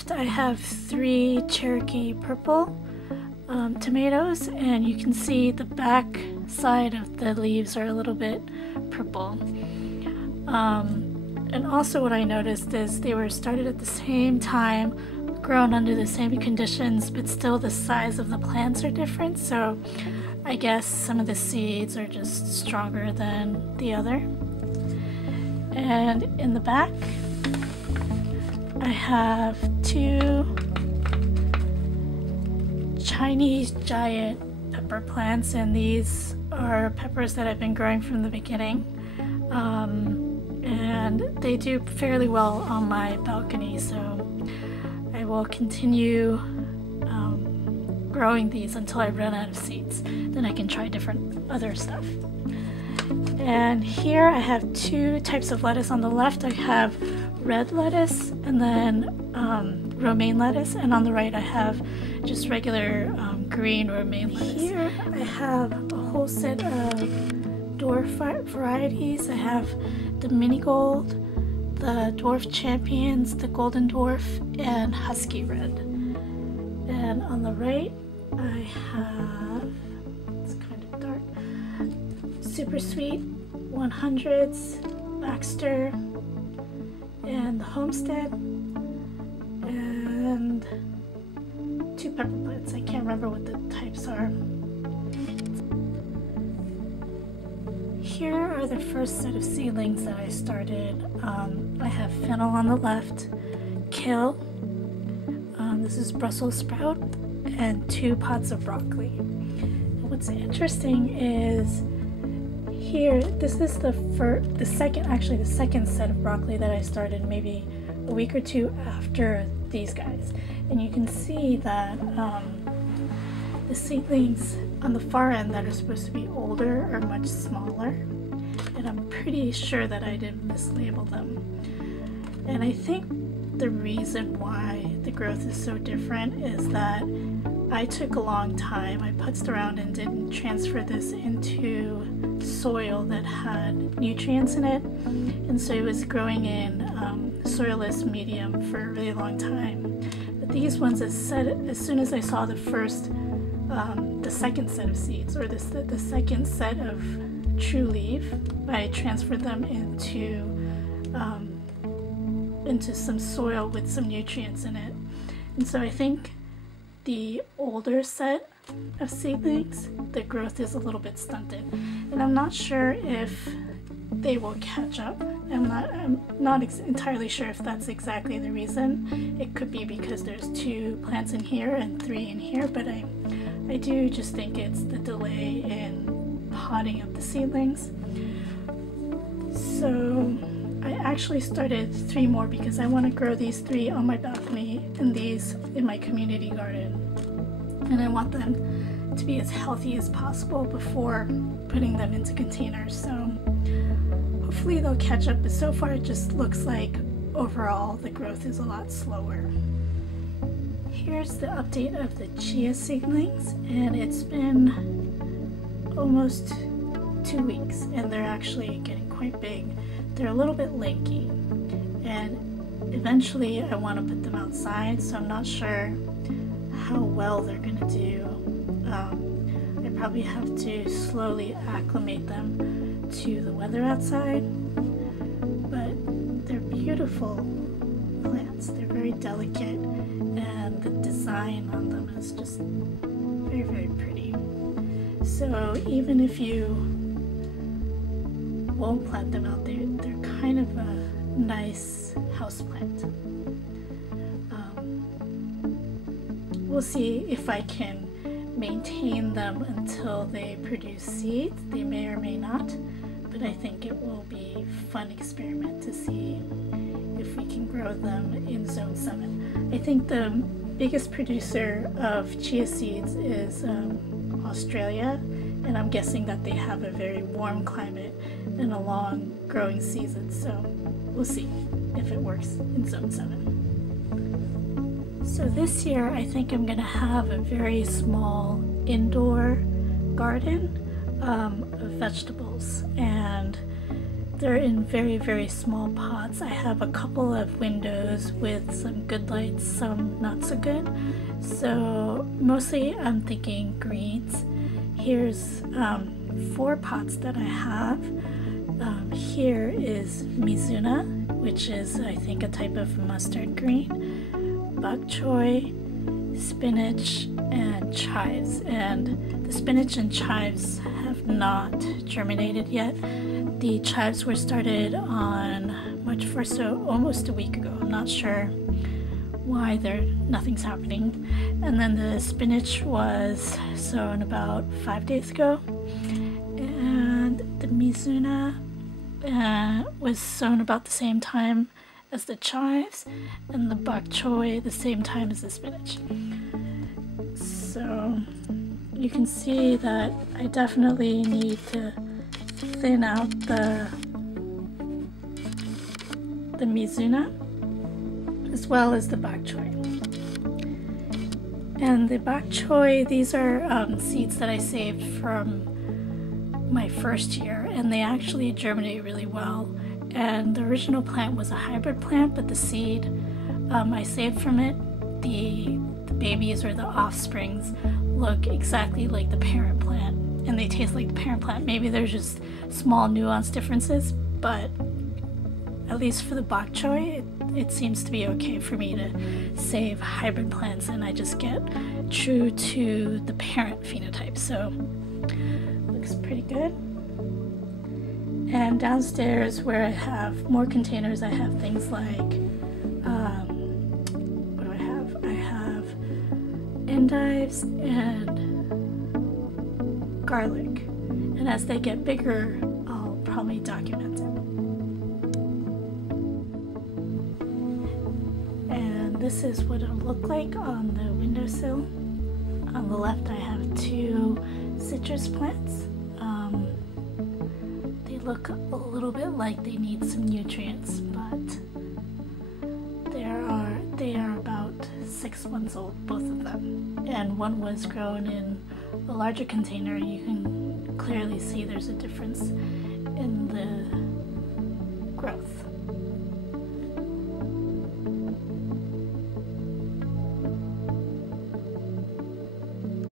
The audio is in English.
left I have 3 Cherokee purple tomatoes, and you can see the back side of the leaves are a little bit purple. And also what I noticed is they were started at the same time, grown under the same conditions, but still the size of the plants are different, so I guess some of the seeds are just stronger than the other. And in the back I have 2 Chinese giant pepper plants, and these are peppers that I've been growing from the beginning. And they do fairly well on my balcony, so I will continue growing these until I run out of seeds. Then I can try different other stuff. And here I have 2 types of lettuce. On the left I have red lettuce and then romaine lettuce, and on the right I have just regular green romaine lettuce. Here I have a whole set of dwarf varieties. I have the mini gold, the dwarf champions, the golden dwarf, and husky red. And on the right I have, it's kind of dark, super sweet 100s, Baxter, and the homestead, and 2 pepper plants. I can't remember what the types are. Here are the first set of seedlings that I started. I have fennel on the left, kale, this is Brussels sprout, and 2 pots of broccoli. And what's interesting is here, this is the second set of broccoli that I started maybe a week or 2 after these guys. And you can see that the seedlings on the far end that are supposed to be older are much smaller, and I'm pretty sure that I didn't mislabel them. And I think the reason why the growth is so different is that I took a long time. I putzed around and didn't transfer this into soil that had nutrients in it, and so it was growing in soilless medium for a really long time. But these ones, as soon as I saw the second set of seeds, or the second set of true leaf, I transferred them into some soil with some nutrients in it. And so I think the older set of seedlings, the growth is a little bit stunted, and I'm not sure if they will catch up. I'm not entirely sure if that's exactly the reason. It could be because there's 2 plants in here and 3 in here, but I do just think it's the delay in potting of the seedlings. So I actually started 3 more because I want to grow these 3 on my balcony and these in my community garden, and I want them to be as healthy as possible before putting them into containers. So hopefully they'll catch up, but so far it just looks like overall the growth is a lot slower. Here's the update of the chia seedlings, and it's been almost 2 weeks, and they're actually getting quite big. They're a little bit lanky, and eventually I want to put them outside, so I'm not sure how well they're going to do. I probably have to slowly acclimate them to the weather outside, but they're beautiful plants. They're very delicate, and the design on them is just very, very pretty. So even if you won't plant them out there, they're kind of a nice house plant. We'll see if I can maintain them until they produce seeds. They may or may not, but I think it will be a fun experiment to see if we can grow them in Zone 7. I think the biggest producer of chia seeds is Australia, and I'm guessing that they have a very warm climate and a long growing season, so we'll see if it works in Zone 7. So this year I think I'm gonna have a very small indoor garden of vegetables, and they're in very, very small pots. I have a couple of windows with some good lights, some not so good. So mostly I'm thinking greens. Here's 4 pots that I have. Here is mizuna, which is I think a type of mustard green, bok choy, spinach, and chives. And the spinach and chives have not germinated yet. The chives were started on March 1st, so almost a week ago. I'm not sure why nothing's happening. And then the spinach was sown about 5 days ago, and the mizuna was sown about the same time as the chives, and the bok choy the same time as the spinach. So you can see that I definitely need to thin out the mizuna as well as the bok choy. And the bok choy, these are seeds that I saved from my first year, and they actually germinate really well. And the original plant was a hybrid plant, but the seed I saved from it, the babies or the offsprings look exactly like the parent plant, and they taste like the parent plant. Maybe there's just small nuance differences, but at least for the bok choy, it seems to be okay for me to save hybrid plants and I just get true to the parent phenotype. So looks pretty good. And downstairs where I have more containers, I have things like what do I have? I have endives and garlic, and as they get bigger I'll probably document it. And this is what it'll look like on the windowsill. On the left I have 2 citrus plants. They look a little bit like they need some nutrients, but they are about 6 months old, both of them. And one was grown in a larger container. You can clearly see there's a difference in the growth.